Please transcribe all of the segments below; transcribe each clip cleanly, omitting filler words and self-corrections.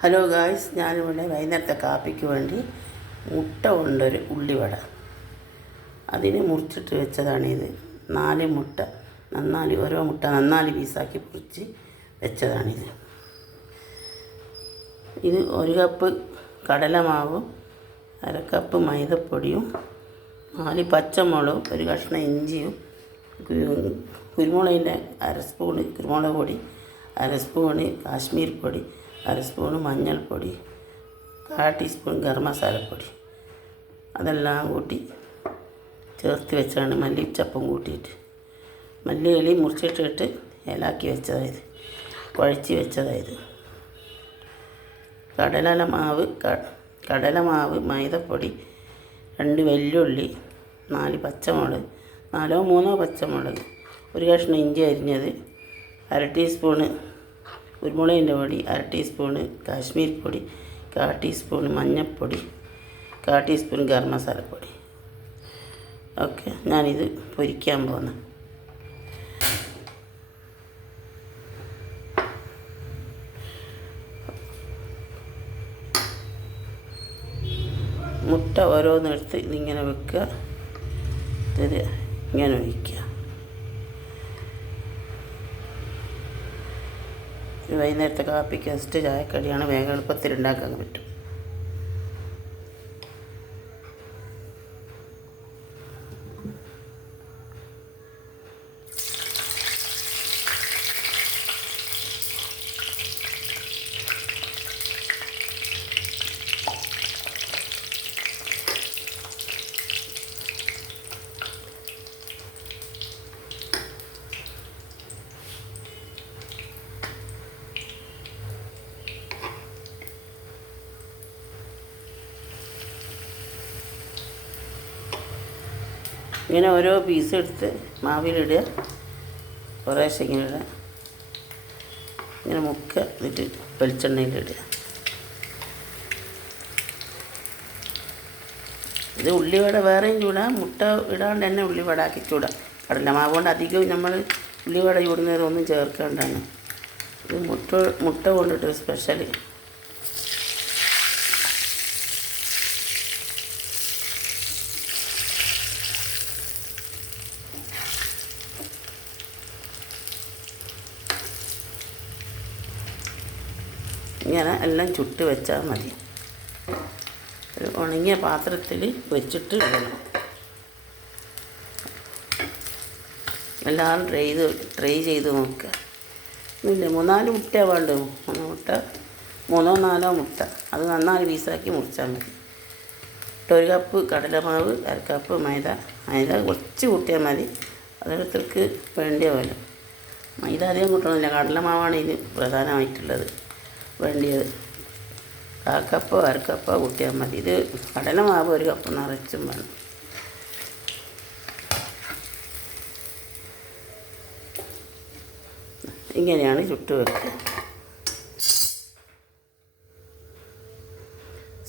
Hello guys, ഞാനിവിടെ വൈകുന്നേരത്തെ കാപ്പിക്ക് വേണ്ടി മുട്ട കൊണ്ടൊരു ഉള്ളിവട അതിന് മുറിച്ചിട്ട് വെച്ചതാണിത്. 4 മുട്ട ഓരോ മുട്ട നന്നാല് പീസാക്കി മുറിച്ച് വെച്ചതാണിത്. ഇത് 1 കപ്പ് കടലമാവും 1/2 കപ്പ് മൈദപ്പൊടിയും 4 പച്ചമുളകും 1 കഷ്ണം ഇഞ്ചിയും കുരുമുളകിൻ്റെ 1/2 സ്പൂണ് കുരുമുളക് പൊടി, 1/2 സ്പൂണ് കാശ്മീർ പൊടി, 1/2 സ്പൂണ് മഞ്ഞൾപ്പൊടി, 1/4 ടീസ്പൂൺ ഗരം മസാലപ്പൊടി, അതെല്ലാം കൂട്ടി ചേർത്ത് വെച്ചാണ് മല്ലിച്ചപ്പും കൂട്ടിയിട്ട് മല്ലിയില മുറിച്ചിട്ടിട്ട് ഇലാക്കി വെച്ചതായത്, കുഴച്ച് വെച്ചതായത്. കടലമാവ്, മൈദപ്പൊടി, 2 വെല്ലുള്ളി, 4 പച്ചമുളക്, 4-3 പച്ചമുളക്, 1 കഷ്ണം ഇഞ്ചി അരിഞ്ഞത്, 1/2 ടീസ്പൂണ് കുരുമുളകിൻ്റെ പൊടി, 1/2 ടീസ്പൂണ് കാശ്മീർ പൊടി, 1/4 ടീസ്പൂണ് മഞ്ഞൾപ്പൊടി, 1/4 ടീസ്പൂൺ ഗരം മസാലപ്പൊടി. ഓക്കെ, ഞാനിത് പൊരിക്കാൻ പോകുന്നു. മുട്ട ഓരോന്നെടുത്ത് ഇതിങ്ങനെ വെക്കുക, ഇത് ഇങ്ങനെ ഒഴിക്കുക. വൈകുന്നേരത്തെ കാപ്പിക്ക് ഫസ്റ്റ് ചായക്കടിയാണ്, വേഗം എളുപ്പത്തിൽ ഉണ്ടാക്കാൻ പറ്റും. ഇങ്ങനെ ഓരോ പീസ് എടുത്ത് മാവിലിടുക, കുറേശ്ശെ ഇങ്ങനെ ഇടുക, ഇങ്ങനെ മുക്കുക, എന്നിട്ട് വെളിച്ചെണ്ണയിലിടുക. ഇത് ഉള്ളിവട വേറെയും ചൂടാം, മുട്ട ഇടാണ്ട് തന്നെ ഉള്ളിവട ആക്കി ചൂടാം. കടലമാവ് കൊണ്ട് അധികം നമ്മൾ ഉള്ളിവട ചൂടുന്നതൊന്നും ചേർക്കേണ്ടതാണ്. ഇത് മുട്ട കൊണ്ടിട്ടൊരു സ്പെഷ്യൽ. ഇങ്ങനെ എല്ലാം ചുട്ട് വെച്ചാൽ മതി. ഒരു ഉണങ്ങിയ പാത്രത്തിൽ വെച്ചിട്ട് ഇടണം. എല്ലാവരും ട്രൈ ചെയ്ത് നോക്കുക. ഇല്ല, 3-4 മുട്ട വേണ്ടു. 3 മുട്ട, 3-4 മുട്ട, അത് നന്നായി പീസാക്കി മുറിച്ചാൽ മതി. 1 കപ്പ് കടലമാവ്, 1/2 കപ്പ് മൈദ കുറച്ച് കൂട്ടിയാൽ മതി, അതിനകത്തേക്ക് വേണ്ടിയ പോലെ. മൈദ അധികം കൂട്ടണമെന്നില്ല, കടലമാവാണ് ഇതിന് പ്രധാനമായിട്ടുള്ളത് വേണ്ടിയത്. 1/4 കപ്പോ 1/2 കപ്പോ കൂട്ടിയാൽ മതി. ഇത് കടലമാവ് 1 കപ്പ് നിറച്ചും വേണം. ഇങ്ങനെയാണ് ചുട്ട് വെക്കുക.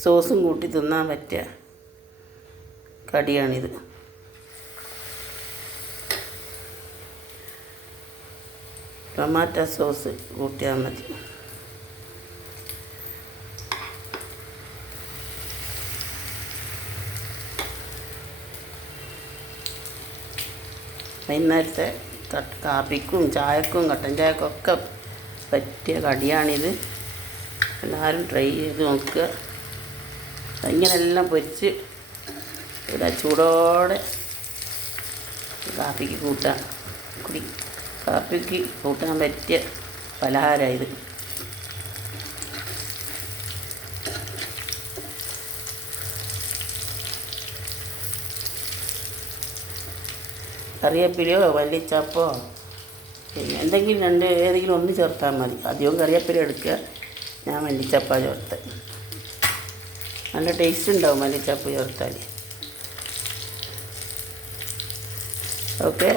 സോസും കൂട്ടി തിന്നാൻ പറ്റിയ കടിയാണിത്. ടൊമാറ്റോ സോസ് കൂട്ടിയാൽ മതി. വൈകുന്നേരത്തെ കാപ്പിക്കും ചായക്കും കട്ടൻ ചായക്കൊക്കെ പറ്റിയ കടിയാണിത്. എല്ലാവരും ട്രൈ ചെയ്ത് നോക്കുക. ഇങ്ങനെല്ലാം പൊരിച്ച് ഇവിടെ ചൂടോടെ കാപ്പിക്ക് കൂട്ടാൻ പറ്റിയ പലഹാരമാണ് ഇത്. കറിവേപ്പിലയോ മല്ലിച്ചപ്പോ പിന്നെ എന്തെങ്കിലും ഏതെങ്കിലും ഒന്ന് ചേർത്താൽ മതി. അധികം കറിവേപ്പില എടുക്കുക, ഞാൻ മല്ലിച്ചപ്പ ചേർത്ത്. നല്ല ടേസ്റ്റ് ഉണ്ടാവും മല്ലിച്ചപ്പ് ചേർത്താൽ. ഓക്കെ,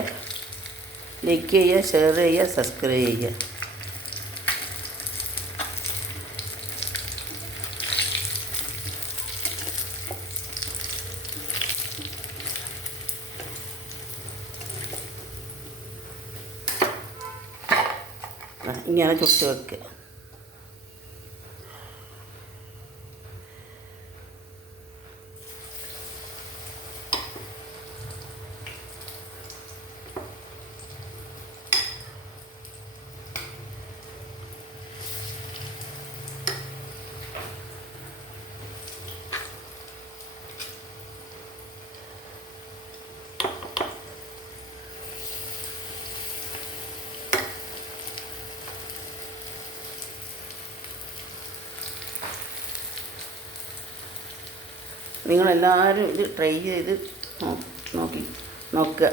ലൈക്ക് ചെയ്യുക, ഷെയർ ചെയ്യുക, സബ്സ്ക്രൈബ് ചെയ്യുക. ഇങ്ങനെ ചുട്ട് വെക്കുക. നിങ്ങളെല്ലാവരും ഇത് ട്രൈ ചെയ്ത് നോക്കി നോക്കുക.